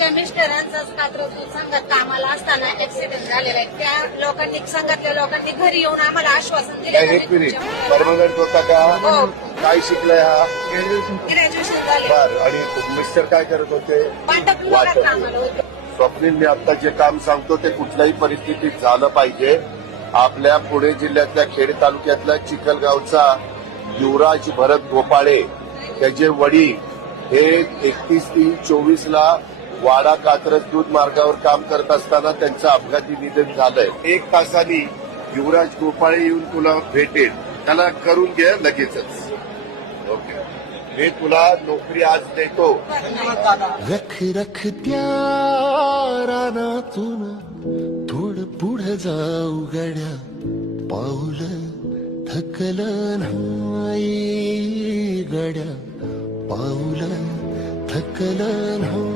माझ्या मिस्टरांचाच कात्र संघात कामाला असताना ऍक्सिडेंट झालेला आहे. त्या लोकांनी संघातल्या लोकांनी घरी येऊन आम्हाला आश्वासन एक मिनिट दिलं. परमनंट होता का? हो. काय शिकलाय हा? ग्रॅज्युएशन झाले. बर. आणि मिस्टर काय करत होते? वाटप विभागात कामाला होते. स्वप्नील, मी आता जे काम सांगतो ते कुठल्याही परिस्थितीत झालं पाहिजे. आपल्या पुणे जिल्ह्यातल्या खेड तालुक्यातल्या चिखलगावचा युवराज भरत गोपाळे, त्याचे वडील हे 31/3/24 ला वाडा कात्रज दूध मार्गावर काम करत असताना त्यांचं अपघाती निधन झालंय. 1 तासांनी युवराज गोपाळे येऊन तुला भेटेल. त्याला करून घे लगेचच. ओके, मी तुला नोकरी आज देतो. रख रख त्या रानातून थोडं पुढे जाऊ गड्या, पाऊल थकलं नाही गड्या, पाऊल थकलं नाही.